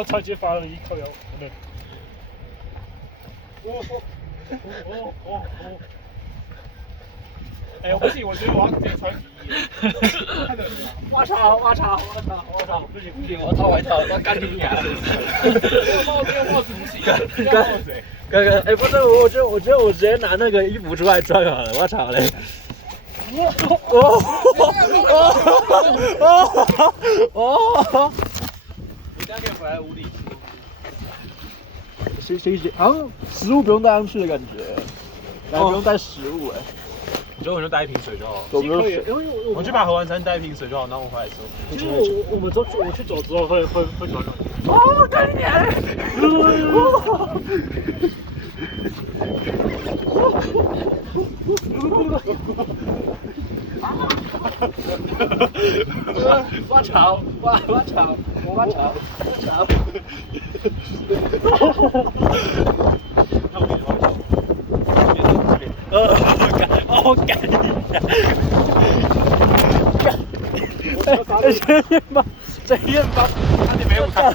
我才接发了一靠腰，对。哎，不行，我觉得我要直接穿皮衣。我操！不行，我套外套，我干你娘！没有帽子不行，要帽子。哥哥，哎，不是，我觉得我直接拿那个衣服出来穿好了，我操嘞！你这样可以回来无理。行，好像食物不用带上去的感觉，然后不用带食物哎。你说我就带一瓶水就好。可以，因为我去把河湾山带一瓶水就好，然后我回来之后。其实我们我去走之后会转转。哦，干你娘！我操！干你娘！这一把，那你没有看。